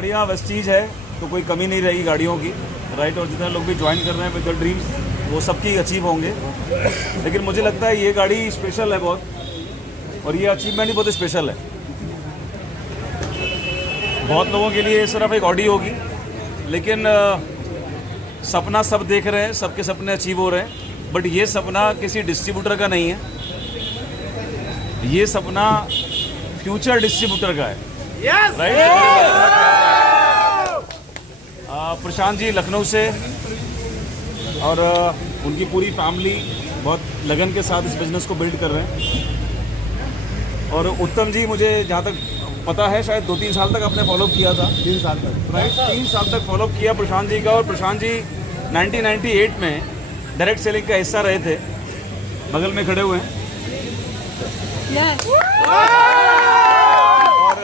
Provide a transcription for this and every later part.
गाड़ियाँ वेस्टीज है तो कोई कमी नहीं रहेगी गाड़ियों की, राइट। और जितने लोग भी ज्वाइन कर रहे हैं विद द ड्रीम्स वो सबकी अचीव होंगे। लेकिन मुझे लगता है ये गाड़ी स्पेशल है बहुत, और ये अचीवमेंट ही बहुत स्पेशल है। बहुत लोगों के लिए सिर्फ एक ऑडी होगी, लेकिन सपना सब देख रहे हैं, सबके सपने अचीव हो रहे हैं, बट ये सपना किसी डिस्ट्रीब्यूटर का नहीं है, ये सपना फ्यूचर डिस्ट्रीब्यूटर का है, राइट। प्रशांत जी लखनऊ से और उनकी पूरी फैमिली बहुत लगन के साथ इस बिज़नेस को बिल्ड कर रहे हैं। और उत्तम जी, मुझे जहाँ तक पता है शायद 2-3 साल तक आपने फॉलोअप किया था। 3 साल तक, राइट, 3 साल तक फॉलोअप किया प्रशांत जी का। और प्रशांत जी 1998 में डायरेक्ट सेलिंग का हिस्सा रहे थे, बगल में खड़े हुए हैं। और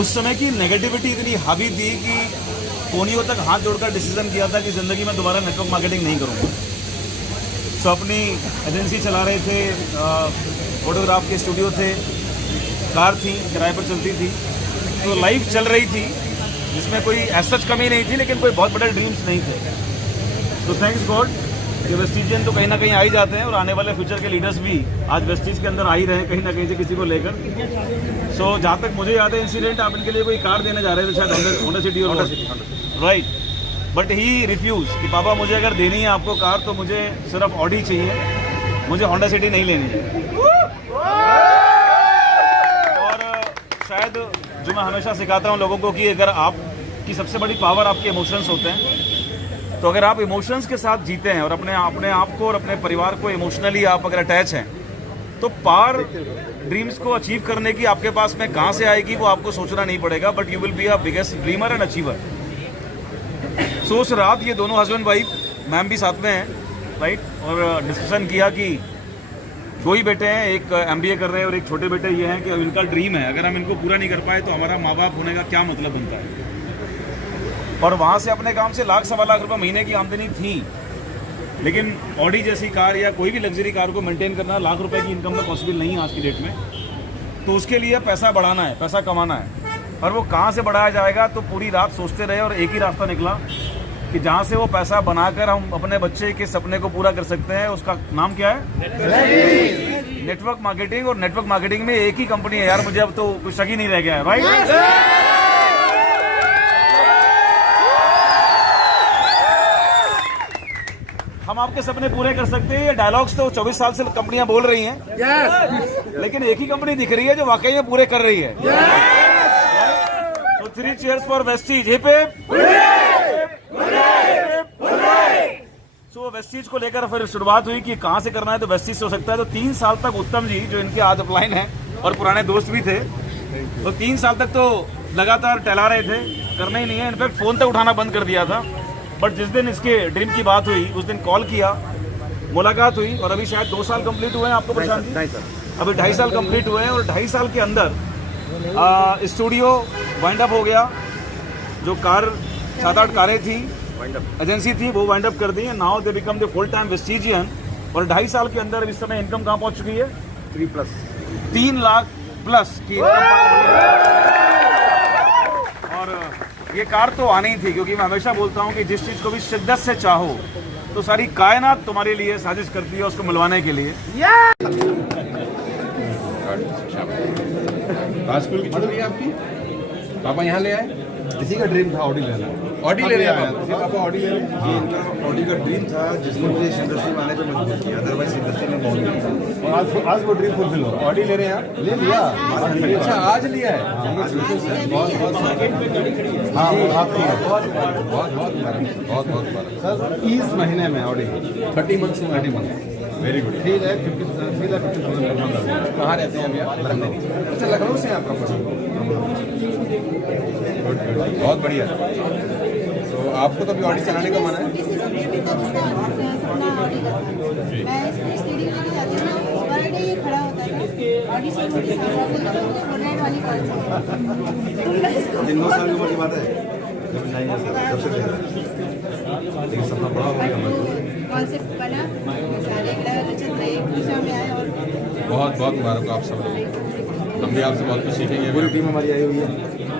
उस समय की नेगेटिविटी इतनी हावी थी कि कोनियों तक हाथ जोड़कर डिसीजन किया था कि ज़िंदगी में दोबारा नेटवर्क मार्केटिंग नहीं करूँगा। सो अपनी एजेंसी चला रहे थे, फोटोग्राफ के स्टूडियो थे, कार थी किराए पर चलती थी, तो लाइफ चल रही थी जिसमें कोई ऐसा कमी नहीं थी, लेकिन कोई बहुत बड़े ड्रीम्स नहीं थे। तो थैंक्स गॉड कि वेस्टीजियन तो कहीं ना कहीं आ ही जाते हैं, और आने वाले फ्यूचर के लीडर्स भी आज वेस्टीज के अंदर आ ही रहे हैं कहीं ना कहीं से किसी को लेकर। सो जहाँ तक मुझे याद है इंसिडेंट, आप इनके लिए कोई कार देने जा रहे थे शायद होंडा सिटी और राइट, बट ही रिफ्यूज़ कि पापा मुझे अगर देनी है आपको कार तो मुझे सिर्फ ऑडी चाहिए, मुझे होंडा सिटी नहीं लेनी है। और शायद जो मैं हमेशा सिखाता हूँ लोगों को कि अगर आपकी सबसे बड़ी पावर आपके इमोशंस होते हैं, तो अगर आप इमोशंस के साथ जीते हैं और अपने आप को और अपने परिवार को इमोशनली आप अगर अटैच हैं, तो पावर ड्रीम्स को अचीव करने की आपके पास में कहाँ से आएगी वो आपको सोचना नहीं पड़ेगा, but you will be a biggest dreamer and achiever. सोच रात ये दोनों हस्बैंड वाइफ, मैम भी साथ में हैं, राइट, और डिस्कशन किया कि 2 ही बेटे हैं, एक MBA कर रहे हैं और एक छोटे बेटे ये हैं कि इनका ड्रीम है, अगर हम इनको पूरा नहीं कर पाए तो हमारा माँ बाप होने का क्या मतलब बनता है। और वहाँ से अपने काम से लाख-1.25 लाख रुपये महीने की आमदनी थी, लेकिन ऑडी जैसी कार या कोई भी लग्जरी कार को मेंटेन करना लाख रुपए की इनकम में पॉसिबल नहीं है आज की डेट में। तो उसके लिए पैसा बढ़ाना है, पैसा कमाना है, और वो कहाँ से बढ़ाया जाएगा, तो पूरी रात सोचते रहे और एक ही रास्ता निकला कि जहाँ से वो पैसा बनाकर हम अपने बच्चे के सपने को पूरा कर सकते हैं, उसका नाम क्या है? Network marketing. और नेटवर्क मार्केटिंग में एक ही कंपनी है यार, मुझे अब तो कुछ शक ही नहीं रह गया है, राइट। हम आपके सपने पूरे कर सकते हैं। ये डायलॉग्स तो 24 साल से कंपनियां बोल रही हैं, लेकिन एक ही कंपनी दिख रही है जो वाकई में पूरे कर रही है। तो 3 cheers for Vestige. Hip hip. So Vestige को लेकर फिर शुरुआत हुई कि कहां से करना है, तो वेस्टीज से हो सकता है। तो 3 साल तक उत्तम जी, जो इनके आज अपलाइन है और पुराने दोस्त भी थे, तो 3 साल तक तो लगातार टहला रहे थे, करना ही नहीं है। इनफैक्ट फोन तक उठाना बंद कर दिया था। बट जिस दिन इसके ड्रीम की बात हुई, उस दिन कॉल किया, मुलाकात हुई, और अभी शायद 2 साल कंप्लीट हुए हैं आपको प्रशांत जी? अभी 2.5 साल कंप्लीट हुए हैं, और 2.5 साल के अंदर स्टूडियो वाइंड अप हो गया। जो कार 7-8 कारें थी, एजेंसी थी, वो वाइंड अप कर दी है। Now they become the full time vestigial. और 2.5 साल के अंदर इस समय इनकम कहाँ पहुंच चुकी है? 3 लाख प्लस की इनकम। और ये कार तो आनी ही थी, क्योंकि मैं हमेशा बोलता हूँ कि जिस चीज़ को भी शिद्दत से चाहो तो सारी कायनात तुम्हारे लिए साजिश करती है उसको मिलवाने के लिए। स्कूल की छुट्टी है आपकी? पापा यहाँ ले आए? इसी का ड्रीम था ऑडी लेना। ऑडी ले रहे हैं पापा ऑडी ले रहे हैं। हाँ, ऑडी का ड्रीम था जिसने मुझे इस इंडस्ट्री में आने पे मजबूर किया, अदरवाइज इंडस्ट्री में बहुत नहीं था। और आज वो ड्रीम फुलफिल हो रहा है। ऑडी ले रहे हैं आप? ले लिया। अच्छा, आज लिया है? बहुत बहुत हाँ, आपकी बहुत बहुत सर 30 महीने में ऑडी 30 मंथ्स में। 30 मंथ। Very good. 3,50,000 कहाँ रहते हैं अभी आप? लखनऊ। अच्छा, लखनऊ से आपका बहुत बढ़िया। तो आपको तो अभी ऑडी चलाने का मन है? इन 9 साल की उम्र की बात है जब नहीं है सर, जब से लेकिन सपना बड़ा हो गया हमारा। कॉन्सेप्ट बना, सारे एक दिशा में आए और बहुत बहुत मुबारक आप सब लोग। हम भी आपसे बहुत कुछ सीखेंगे पूरी टीम हमारी आई हुई है।